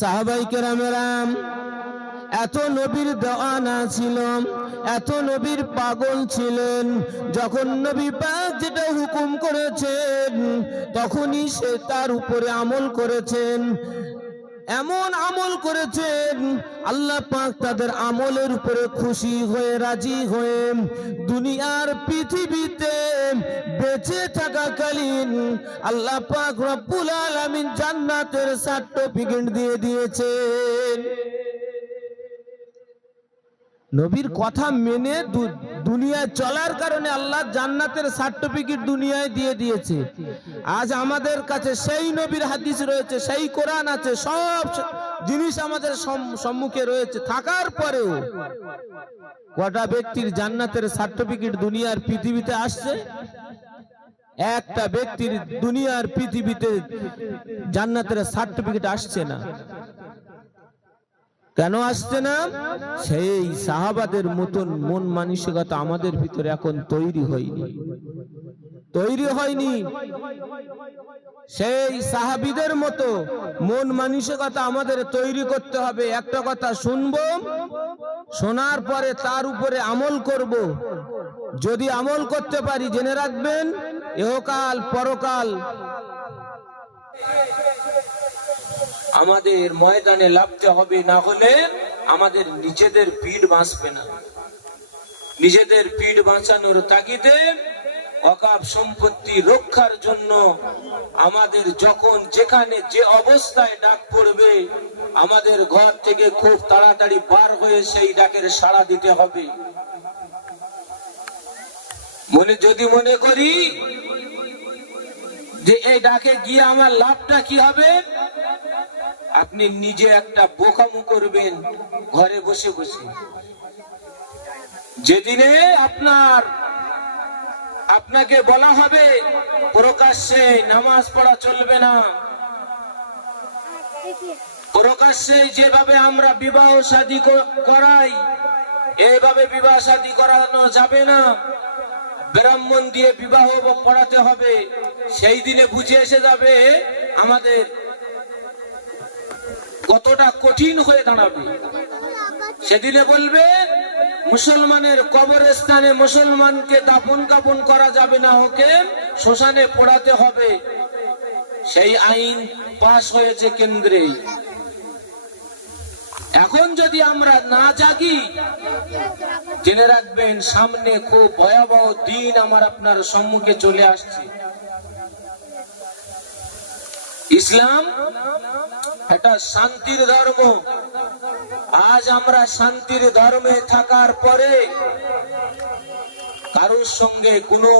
সাহাবাই কেরামেরাম এত নবীর দেওয়ানা ছিল, এত নবীর পাগল ছিলেন। যখন নবী পাক যেটা হুকুম করেছেন, তখনই সে তার উপরে আমল করেছেন। এমন আমল করেছেন, আল্লাহ পাক তাদের আমলের উপরে খুশি হয়ে, রাজি হয়ে দুনিয়ার পৃথিবীতে বেঁচে থাকাকালীন আল্লাহ পাক রব্বুল আলামিন জান্নাতের সার্টিফিকেট দিয়ে দিয়েছেন। নবীর কথা মেনে দুনিয়ায় চলার কারণে আল্লাহ জান্নাতের সার্টিফিকেট দুনিয়ায় দিয়ে দিয়েছে। আজ আমাদের কাছে সেই নবীর হাদিস রয়েছে, সেই কোরআন আছে, সব জিনিস আমাদের সম- সম্মুখে রয়েছে। থাকার পরেও কটা ব্যক্তির জান্নাতের সার্টিফিকেট দুনিয়ার পৃথিবীতে আসছে? একটা ব্যক্তির দুনিয়ার পৃথিবীতে জান্নাতের সার্টিফিকেট আসছে না। কেন আসছে না? সেই সাহাবাদের মতন মন মানসিকতা আমাদের ভিতরে এখন তৈরি হয়নি। তৈরি হয়নি। সেই সাহাবিদের মতো মন মানসিকতা আমাদের তৈরি করতে হবে। একটা কথা শুনব, শোনার পরে তার উপরে আমল করব। যদি আমল করতে পারি, জেনে রাখবেন, এহকাল পরকাল আমাদের ময়দানে লাভতে হবে, না হলে আমাদের নিজেদের পিঠ বাঁচবে না। নিজেদের পিঠ বাঁচানোর তাগিদে অকাপ সম্পত্তি রক্ষার জন্য আমাদের যখন যেখানে যে অবস্থায় ডাক পড়বে, আমাদের ঘর থেকে খুব তাড়াতাড়ি বার হয়ে সেই ডাকের সাড়া দিতে হবে। মনে যদি মনে করি যে এই ডাকে গিয়ে আমার লাভটা কি হবে? আপনি নিজে একটা বোকামু করবেন, ঘরে বসে বসে। যেদিনে আপনার, আপনাকে বলা হবে, প্রকাশ্যে নামাজ পড়া চলবে না। প্রকাশ্যে যেভাবে আমরা বিবাহ শাদী করাই, এইভাবে বিবাহ শাদী করানো যাবে না। ব্রাহ্মণ দিয়ে বিবাহ পড়াতে হবে, সেই দিনে বুঝে এসে যাবে আমাদের কতটা কঠিন হয়ে দাঁড়াবে? সেদিনে বলবে, মুসলমানের কবরস্থানে মুসলমানকে দাপন কাপন করা যাবে না, ওকে শ্মশানে পড়াতে হবে। সেই আইন পাশ হয়েছে কেন্দ্রে। এখন যদি আমরা না জাগি, জেনে রাখবেন, সামনে খুব ভয়াবহ দিন আমার আপনার সম্মুখে চলে আসছে। ইসলাম এটা শান্তির ধর্ম। আজ আমরা শান্তির ধর্মে থাকার পরে কারোর সঙ্গে কোনো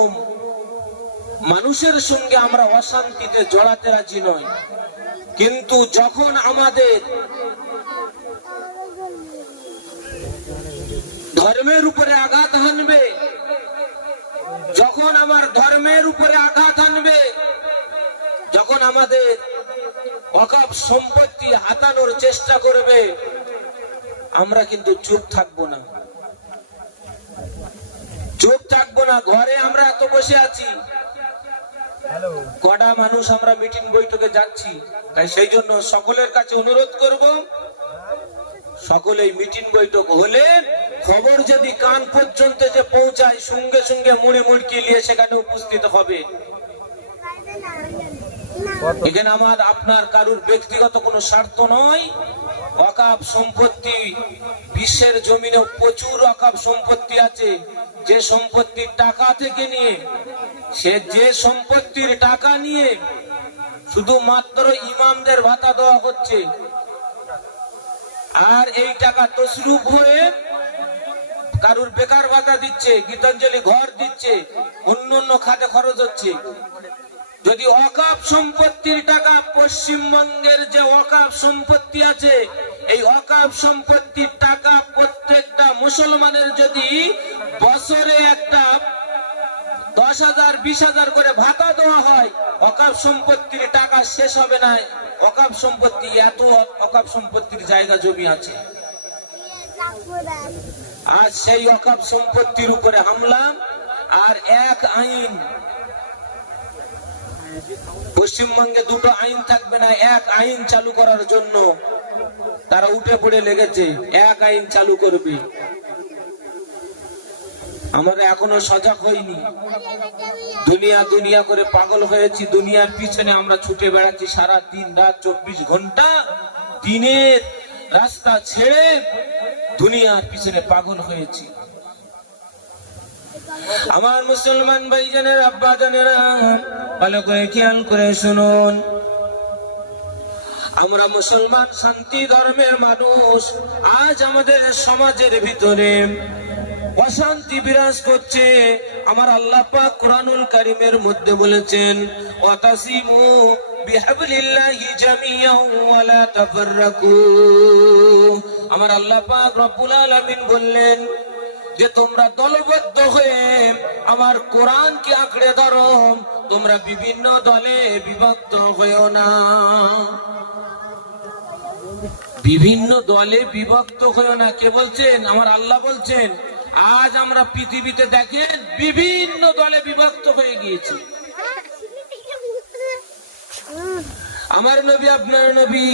মানুষের সঙ্গে আমরা অশান্তিতে জড়াতে রাজি নই। কিন্তু যখন আমাদের ধর্মের উপরে আঘাত হানবে, যখন আমার ধর্মের উপরে আঘাত হানবে যখন আমাদের অকাপ সম্পত্তি হাতানোর চেষ্টা করবে আমরা কিন্তু চুপ থাকব না। চুপ থাকব না ঘরে আমরা এত বসে আছি। কটা মানুষ আমরা মিটিং বৈঠকে যাচ্ছি তাই সেই জন্য সকলের কাছে অনুরোধ করব সকলেই মিটিং বৈঠক হলে খবর যদি কান পর্যন্ত যে পৌঁছায় সঙ্গে সঙ্গে মুড়ে মুড়কি নিয়ে সেখানে উপস্থিত হবে। এখানে আমার আপনার কারুর ব্যক্তিগত কোনো স্বার্থ নয়। অকাপ সম্পত্তি বিশ্বের জমিনে প্রচুর অকাপ সম্পত্তি আছে। যে সম্পত্তির টাকা থেকে নিয়ে, সে যে সম্পত্তির টাকা নিয়ে শুধুমাত্র ইমামদের ভাতা দেওয়া হচ্ছে। আর এই টাকা তসরুপ হয়ে কারুর বেকার ভাতা দিচ্ছে, গীতাঞ্জলি ঘর দিচ্ছে অন্য অন্য খাতে খরচ হচ্ছে। যদি অকাপ সম্পত্তির টাকা পশ্চিমবঙ্গের যে অকাপ সম্পত্তি আছে, এই অকাপ সম্পত্তির টাকা প্রত্যেকটা মুসলমানের যদি বছরে একটা দশ হাজার, বিশ হাজার করে ভাতা দেওয়া হয়, অকাপ সম্পত্তির টাকা শেষ হবে না। অকাপ সম্পত্তি এত, অকাপ সম্পত্তির জায়গা জমি আছে। আজ সেই অকাপ সম্পত্তির উপরে হামলা, আর এক আইন পশ্চিমবঙ্গে দুটো আইন থাকবে না, এক আইন চালু করার জন্য। তারা উঠে পড়ে লেগেছে, এক আইন চালু করবে। আমরা এখনও সজাগ হইনি। দুনিয়া দুনিয়া করে পাগল হয়েছি, দুনিয়ার পিছনে আমরা ছুটে বেড়াচ্ছি সারা দিন রাত চব্বিশ ঘণ্টা, দিনের রাস্তা ছেড়ে দুনিয়ার পিছনে পাগল হয়েছি। আমার মুসলমান ভাইজানের আব্বা জানেরা, ভালো করে খেয়াল করে শুনুন। আমরা মুসলমান শান্তি ধর্মের মানুষ, আজ আমাদের সমাজের ভিতরে অশান্তি বিরাজ করছে। আমার আল্লাহ পাক কোরআনুল কারিমের মধ্যে বলেছেন, ওয়াতাসিমু বিহাবলিল্লাহি জামিয়ান ওয়া লা তাফাররাকু। আমার আল্লাহ পাক রব্বুল আলামিন বললেন যে তোমরা দলবদ্ধ হয়ে আমার কোরআনকে আঁকড়ে ধরো, তোমরা বিভিন্ন দলে বিভক্ত হয়েও না। বিভিন্ন দলে বিভক্ত হয়েও না। কে বলছেন? আমার আল্লাহ বলছেন, আজ আমরা পৃথিবীতে দেখেন বিভিন্ন দলে বিভক্ত হয়ে গিয়েছি। আমার নবী, আপনার নবী,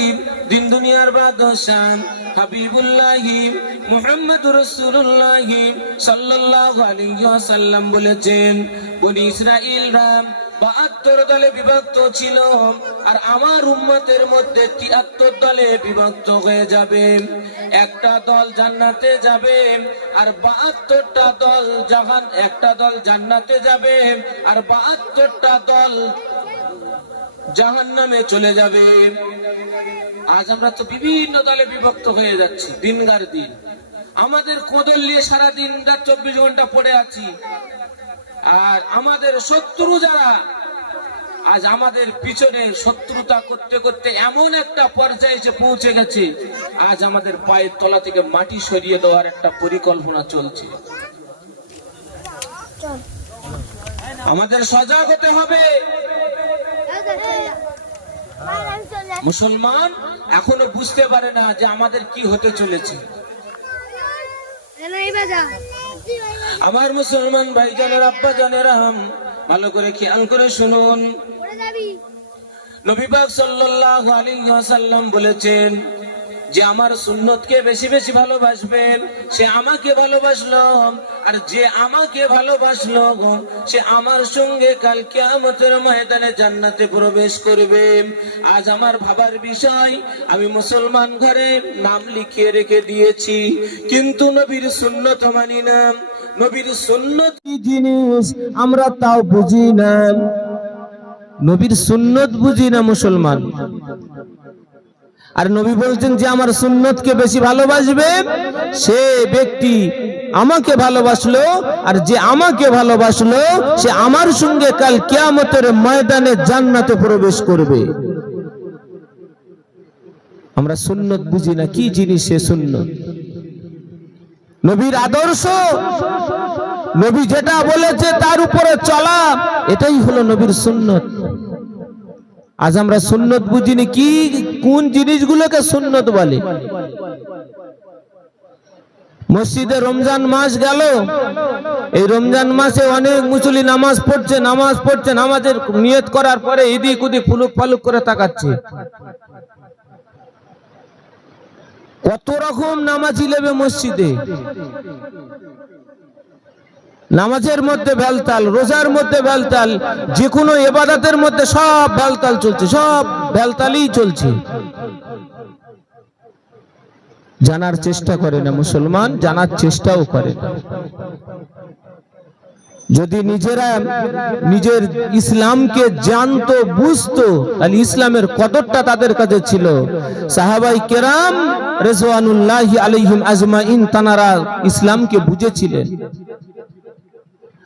দিন দুনিয়ার বাদশাহ হাবিবুল্লাহি মুহাম্মদ রাসূলুল্লাহি সাল্লাল্লাহু আলাইহি ওয়াসাল্লাম বলেছেন, বনি ইসরাইল রাম বাহাত্তর দলে বিভক্ত ছিল আর আমার উম্মতের মধ্যে তিয়াত্তর দলে বিভক্ত হয়ে যাবে। একটা দল জান্নাতে যাবে আর বাহাত্তরটা দল জাহান, একটা দল জান্নাতে যাবে আর বাহাত্তরটা দল জাহান নামে চলে যাবে। আজ আমরা তো বিভিন্ন দলে বিভক্ত হয়ে যাচ্ছি, দিনগার দিন। আমাদের কোদল নিয়ে সারা দিন রাত চব্বিশ ঘণ্টা পড়ে আছি। আর আমাদের শত্রু যারা, আজ আমাদের পিছনে শত্রুতা করতে করতে এমন একটা পর্যায়ে এসে পৌঁছে গেছে, আজ আমাদের পায়ের তলা থেকে মাটি সরিয়ে দেওয়ার একটা পরিকল্পনা চলছে। আমাদের সজাগ হতে হবে। মুসলমান এখনও বুঝতে পারে না যে আমাদের কি হতে চলেছে। আমার মুসলমান ভাইজানের আব্বা জানেরা ভালো করে খেয়াল করে শুনুন। নবী পাক সাল্লাল্লাহু আলাইহি ওয়াসাল্লাম বলেছেন যে আমার সুন্নতকে বেশি বেশি ভালোবাসবেন, সে আমাকে ভালোবাসলো, আর যে আমাকে ভালোবাসলো সে আমার সঙ্গে কাল কিয়ামতের ময়দানে জান্নাতে প্রবেশ করবে। আজ আমার ভাবার বিষয়, আমি মুসলমান ঘরে নাম লিখিয়ে রেখে দিয়েছি, কিন্তু নবীর সুন্নত মানি না। নবীর সুন্নত কি জিনিস, আমরা তাও বুঝি না। নবীর সুন্নত বুঝি না মুসলমান। আর নবী বলছেন যে আমার সুন্নতকে বেশি ভালোবাসবে সে ব্যক্তি আমাকে ভালোবাসলো, আর যে আমাকে ভালোবাসলো, সে আমার সঙ্গে কাল কিয়ামতের ময়দানে জান্নাতে প্রবেশ করবে। আমরা সুন্নত বুঝি না, কি জিনিস সে সুন্নত? নবীর আদর্শ। নবী যেটা বলেছে তার উপরে চলা, এটাই হলো নবীর সুন্নত। আজ আমরা সুন্নত বুঝিনি, কি কোন জিনিসগুলোকে সুন্নত বলে? মসজিদে রমজান মাস গেল, এই রমজান মাসে অনেক মুসলি নামাজ পড়ছে নামাজ পড়ছে, নামাজের নিয়ত করার পরে এদিক ওদিক ফুলুক ফালুক করে তাকাচ্ছে। কত রকম নামাজি লেবে মসজিদে? নামাজের মধ্যে বেলতাল রোজার মধ্যে বেলতাল যে কোনো এবাদাতের মধ্যে সব বেলতাল চলছে, সব বেলতালই চলছে। জানার চেষ্টা করে না, মুসলমান জানার চেষ্টাও করে না। যদি নিজেরা নিজের ইসলামকে জানতো, বুঝতো, তাহলে ইসলামের কদরটা তাদের কাছে ছিল। সাহাবাই কেরাম রেজওয়ানুল্লাহ আলহিম আজমাইন তানারা ইসলামকে বুঝেছিলেন।